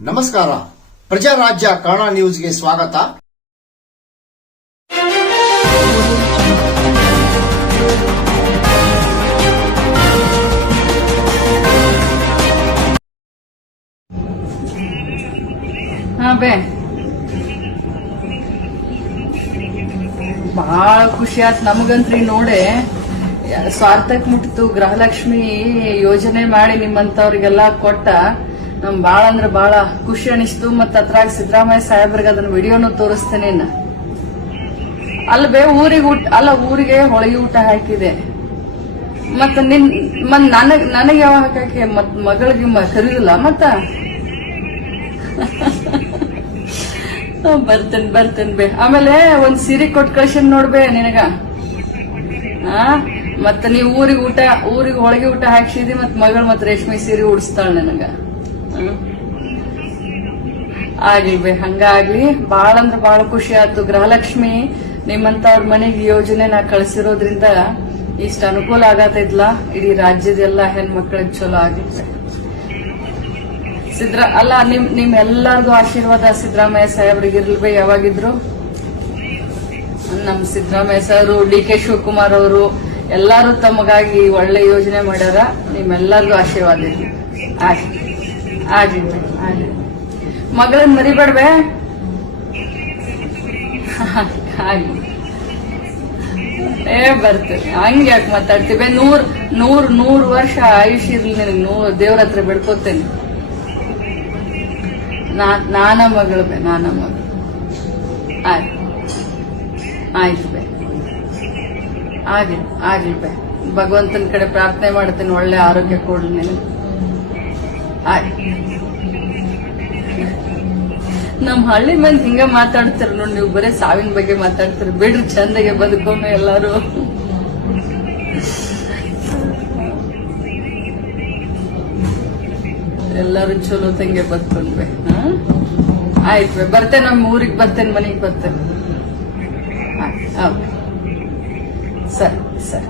ನಮಸ್ಕಾರ. ಪ್ರಜಾರಾಜ್ಯ ಕನ್ನಡ ನ್ಯೂಸ್ಗೆ ಸ್ವಾಗತ. ಬಹಳ ಖುಷಿ ಆತ್ ನಮಗಂತ್ರಿ ನೋಡೆ. ಸ್ವಾರ್ಥಕ್ ಮುಟ್ಟಿತು ಗೃಹಲಕ್ಷ್ಮಿ ಯೋಜನೆ ಮಾಡಿ ನಿಮ್ಮಂತವ್ರಿಗೆಲ್ಲ ಕೊಟ್ಟ ನಮ್ ಬಾಳ ಅಂದ್ರೆ ಬಾಳ ಖುಷಿ ಅನಿಸ್ತು ಮತ್ತೆ ಅದ್ರಾಗ ಸಿದ್ದರಾಮಯ್ಯ ಸಾಹೇಬ್ರಿಗೆ ಅದನ್ನ ವಿಡಿಯೋನು ತೋರಿಸ್ತೇನೆ ನಾ ಅಲ್ಲ ಬೇ ಊರಿಗೆ ಊಟ ಅಲ್ಲ, ಊರಿಗೆ ಹೊಳಗಿ ಊಟ ಹಾಕಿದೆ. ಮತ್ತ ನಿನ್ ಮತ್ ನನಗ್ ನನಗೆ ಯಾವಾಗ ಹಾಕಕ್ಕೆ ಮತ್ ಮಗಳಿಗೆ ಕರೀಲ್ಲ ಮತ್ತ? ಬರ್ತೇನೆ ಬರ್ತೇನೆ ಬೇ. ಆಮೇಲೆ ಒಂದ್ ಸೀರೆ ಕೊಟ್ ಕಳ್ಸಿನ್ ನೋಡ್ಬೇ ನಿನಗ. ಮತ್ತ ನೀವ್ ಊರಿಗೆ ಊಟ ಊರಿಗೆ ಒಳಗೆ ಊಟ ಹಾಕ್ಸಿದಿ ಮತ್ ಮಗಳು ಮತ್ ರೇಷ್ಮೆ ಸೀರೆ ಉಡಿಸ್ತಾಳ ನನಗ. ಆಗ್ಲಿ ಬೇ ಹಂಗಾಗ್ಲಿ. ಬಾಳ ಅಂದ್ರ ಬಾಳ ಖುಷಿ ಆಯ್ತು. ಗೃಹಲಕ್ಷ್ಮಿ ನಿಮ್ಮಂತವ್ರ ಮನೆಗೆ ಯೋಜನೆ ನಾ ಕಳ್ಸಿರೋದ್ರಿಂದ ಇಷ್ಟ ಅನುಕೂಲ ಆಗತೈತ್ಲಾ? ಇಡೀ ರಾಜ್ಯದೆಲ್ಲ ಹೆಣ್ಮಕ್ಳಿಗೆ ಚಲೋ ಆಗಿತ್ತು. ಸಿದ್ರ, ಅಲ್ಲ, ನಿಮ್ ನಿಮ್ ಎಲ್ಲಾರ್ಗು ಆಶೀರ್ವಾದ ಸಿದ್ದರಾಮಯ್ಯ ಸಾಹೇಬ್ರಿಗೆ ಇರ್ಲಿ ಯಾವಾಗಿದ್ರು? ನಮ್ Siddaramaiah sir, D K Shivakumar ಅವರು ಎಲ್ಲಾರು ತಮಗಾಗಿ ಒಳ್ಳೆ ಯೋಜನೆ ಮಾಡ್ಯಾರ. ನಿಮ್ಮೆಲ್ಲರಿಗೂ ಆಶೀರ್ವಾದ ಇದೆ. ಆಗ್ಲಿ ಆಗ್ಲಿ ಆಗ್ಲಿ ಮಗಳನ್ ಮರಿಬೇಡ್ಬೇ ಆಗ್ಲಿ ಏ ಬರ್ತೇವೆ ಹಂಗ ಯಾಕೆ ಮಾತಾಡ್ತೀವಿ ನೂರ್ ನೂರ್ ನೂರ್ ವರ್ಷ ಆಯುಷ್ ಇರ್ಲಿ ನಿನಗೆ, ನೂರ್ ದೇವ್ರ ಹತ್ರ ಬಿಡ್ಕೋತೇನೆ. ನಾ- ನಾನ ಮಗಳು ಬೇ, ನಾನ ಮಗಳು. ಆಯ್ತು. ಆಯ್ತು ಬೇ. ಆಗ್ಲಿ ಆಗ್ಲಿ ಬೇ. ಭಗವಂತನ ಕಡೆ ಪ್ರಾರ್ಥನೆ ಮಾಡ್ತೀನಿ, ಒಳ್ಳೆ ಆರೋಗ್ಯ ಕೊಡ್ಲಿ ನೀನು ನಮ್ ಹಳ್ಳಿ ಮಂದಿ ಹಿಂಗ ಮಾತಾಡ್ತಾರ ನೋಡಿ, ನೀವು ಬರೀ ಸಾವಿನ ಬಗ್ಗೆ ಮಾತಾಡ್ತಾರ. ಬಿಡ್ರಿ, ಚಂದಗೆ ಬದುಕೊಮ್ಮೆ ಎಲ್ಲಾರು. ಎಲ್ಲಾರು ಚಲೋ ತಂಗೆ ಬದುಕೊಂಡ್ವೆ. ಆಯ್ತು. ಬರ್ತೇನೆ ನಮ್ಮ ಊರಿಗೆ ಬರ್ತೇನೆ, ಮನೆಗೆ ಬರ್ತೇನೆ. ಸರಿ ಸರಿ.